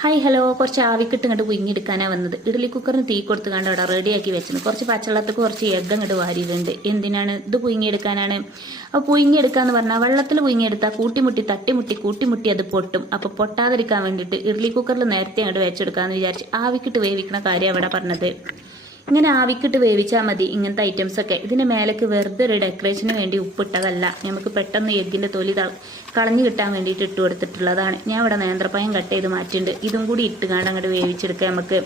Hi hello കുറച്ച് ആവിക്കിട്ട് ഇങ്ങോട്ട് പുഴുങ്ങിയെടുക്കാനാണ് വന്നത്. ഇഡ്ഡലി കുക്കറിന് തീ കൊടുത്ത് കണ്ട് അവിടെ റെഡിയാക്കി വെച്ചിട്ടുണ്ട്. കുറച്ച് പച്ചവെള്ളത്തേക്ക് കുറച്ച് എഗ്ഗ് അങ്ങോട്ട് വാരിയിട്ടുണ്ട്. എന്തിനാണ് ഇത് പുഴുങ്ങിയെടുക്കാനാണ്. അപ്പോൾ പുഴുങ്ങിയെടുക്കാന്ന് പറഞ്ഞാൽ വെള്ളത്തിൽ പുഴുങ്ങിയെടുത്താൽ കൂട്ടിമുട്ടി തട്ടിമുട്ടി കൂട്ടിമുട്ടി അത് പൊട്ടും. അപ്പോൾ പൊട്ടാതിരിക്കാൻ വേണ്ടിയിട്ട് ഇഡ്ഡലി കുക്കറിൽ നേരത്തെ അങ്ങോട്ട് വെച്ചെടുക്കാമെന്ന് വിചാരിച്ച് ആവിക്കിട്ട് വേവിക്കുന്ന കാര്യം അവിടെ പറഞ്ഞത്. ഇങ്ങനെ ആവിക്കിട്ട് വേവിച്ചാൽ മതി ഇങ്ങനത്തെ ഐറ്റംസ് ഒക്കെ. ഇതിന് മേലേക്ക് വെറുതെ ഒരു ഡെക്കറേഷന് വേണ്ടി ഉപ്പിട്ടതല്ല, നമുക്ക് പെട്ടെന്ന് എഗ്ഗിൻ്റെ തൊലി കളഞ്ഞു കിട്ടാൻ വേണ്ടിയിട്ട് ഇട്ട് കൊടുത്തിട്ടുള്ളതാണ്. ഞാൻ ഇവിടെ നേന്ത്രപ്പഴം കട്ട് ചെയ്ത് മാറ്റിയിട്ടുണ്ട്. ഇതും കൂടി ഇട്ടുകാണ്ട് അങ്ങോട്ട് വേവിച്ചെടുക്കുക. നമുക്ക്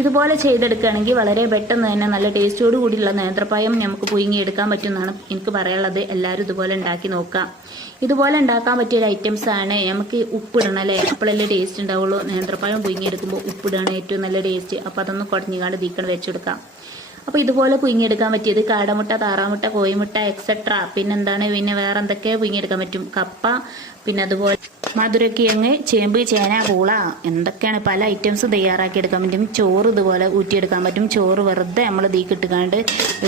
ഇതുപോലെ ചെയ്തെടുക്കുകയാണെങ്കിൽ വളരെ പെട്ടെന്ന് തന്നെ നല്ല ടേസ്റ്റോട് കൂടിയുള്ള നേന്ത്രപ്പഴം നമുക്ക് പുഴുങ്ങിയെടുക്കാൻ പറ്റുമെന്നാണ് എനിക്ക് പറയാനുള്ളത്. എല്ലാവരും ഇതുപോലെ ഉണ്ടാക്കി നോക്കാം. ഇതുപോലെ ഉണ്ടാക്കാൻ പറ്റിയ ഒരു ഐറ്റംസ് ആണ്. നമുക്ക് ഉപ്പിടണം അല്ലേ, അപ്പോഴല്ലേ ടേസ്റ്റ് ഉണ്ടാവുള്ളൂ. നേന്ത്രപ്പഴം പുഴുങ്ങിയെടുക്കുമ്പോൾ ഉപ്പിടാണ് ഏറ്റവും നല്ല ടേസ്റ്റ്. അപ്പോൾ അതൊന്ന് കുടഞ്ഞുകാണ്ട് തീക്കണം വെച്ചെടുക്കാം. അപ്പോൾ ഇതുപോലെ പുഴുങ്ങിയെടുക്കാൻ പറ്റിയത് കാടമുട്ട, താറാമുട്ട, കോഴിമുട്ട എക്സെട്ര, പിന്നെന്താണ്, പിന്നെ വേറെ എന്തൊക്കെ പുഴുങ്ങിയെടുക്കാൻ പറ്റും. കപ്പ, പിന്നെ അതുപോലെ മധുരക്കിഴങ്ങ്, ചേമ്പ്, ചേന, പൂള, എന്തൊക്കെയാണ് പല ഐറ്റംസ് തയ്യാറാക്കി എടുക്കാൻ പറ്റും. ചോറ് ഇതുപോലെ ഊറ്റിയെടുക്കാൻ പറ്റും. ചോറ് വെറുതെ നമ്മൾ തീക്കിട്ടുകാണ്ട്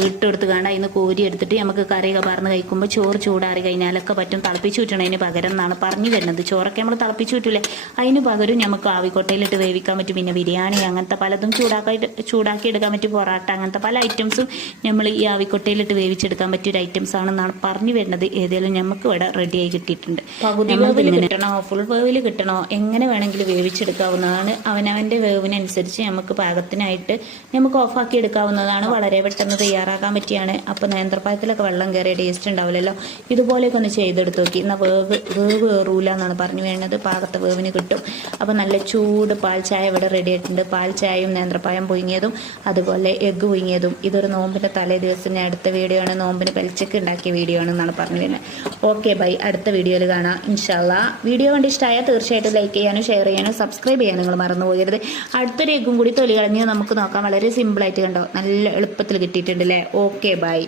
ഇട്ടെടുത്തുകാണ്ട് അതിന് കോരി എടുത്തിട്ട് നമുക്ക് കറിയൊക്കെ പറന്ന് കഴിക്കുമ്പോൾ ചോറ് ചൂടാറി കഴിഞ്ഞാലൊക്കെ പറ്റും. തിളപ്പിച്ച് ഊറ്റണതിന് പകരം എന്നാണ് പറഞ്ഞു വരുന്നത്. ചോറൊക്കെ നമ്മൾ തിളപ്പിച്ച് ഊറ്റില്ലേ, അതിന് പകരം നമുക്ക് ആവിക്കൊട്ടയിലിട്ട് വേവിക്കാൻ പറ്റും. പിന്നെ ബിരിയാണി അങ്ങനത്തെ പലതും ചൂടാക്കി എടുക്കാൻ പറ്റും. പൊറാട്ട അങ്ങനത്തെ പല ഐറ്റംസും നമ്മൾ ഈ ആവിക്കൊട്ടയിലിട്ട് വേവിച്ചെടുക്കാൻ പറ്റിയൊരു ഐറ്റംസ് ആണെന്നാണ് പറഞ്ഞു വരുന്നത്. ഏതായാലും നമുക്ക് ഇവിടെ റെഡിയായി കിട്ടിയിട്ടുണ്ട്. പകുതി വേവിൽ കിട്ടണോ ഫുൾ വേവിൽ കിട്ടണോ എങ്ങനെ വേണമെങ്കിലും വേവിച്ചെടുക്കാവുന്നതാണ്. അവനവൻ്റെ വേവിനനുസരിച്ച് നമുക്ക് പാകത്തിനായിട്ട് നമുക്ക് ഓഫാക്കി എടുക്കാവുന്നതാണ്. വളരെ പെട്ടെന്ന് തയ്യാറാക്കാൻ പറ്റിയാണ്. അപ്പോൾ നേന്ത്രപ്പഴത്തിലൊക്കെ വെള്ളം കയറിയ ടേസ്റ്റ് ഉണ്ടാവില്ലല്ലോ. ഇതുപോലെയൊക്കെ ഒന്ന് ചെയ്തെടുത്ത് നോക്കി. എന്നാൽ വേവ് കയറൂല എന്നാണ് പറഞ്ഞു വേണ്ടത്. പാകത്തെ വേവിന് കിട്ടും. അപ്പോൾ നല്ല ചൂട് പാൽ ചായ ഇവിടെ റെഡി ആയിട്ടുണ്ട്. പാൽ ചായയും നേന്ത്രപ്പഴം പുഴുങ്ങിയതും അതുപോലെ എഗ്ഗ് പുഴുങ്ങിയതും. ഇതൊരു നോമ്പിൻ്റെ തലേ ദിവസം ഞാൻ അടുത്ത വീഡിയോ ആണ്, നോമ്പിന് പലിച്ചക്ക് ഉണ്ടാക്കിയ വീഡിയോ ആണെന്നാണ് പറഞ്ഞു വരുന്നത്. ഓക്കെ ബൈ, അടുത്ത വീഡിയോയിൽ കാണാം ഇൻഷാല്ലാ. വീഡിയോ കണ്ട് ഇഷ്ടമായാൽ തീർച്ചയായിട്ടും ലൈക്ക് ചെയ്യാനും ഷെയർ ചെയ്യാനും സബ്സ്ക്രൈബ് ചെയ്യാനും നിങ്ങൾ മറന്നു പോകരുത്. അടുത്തൊരു എഗ്ഗും കൂടി തൊലി കളഞ്ഞ് നമുക്ക് നോക്കാം. വളരെ സിമ്പിളായിട്ട് കണ്ടോ, നല്ല എളുപ്പത്തിൽ കിട്ടിയിട്ടുണ്ടല്ലേ. Okay bye.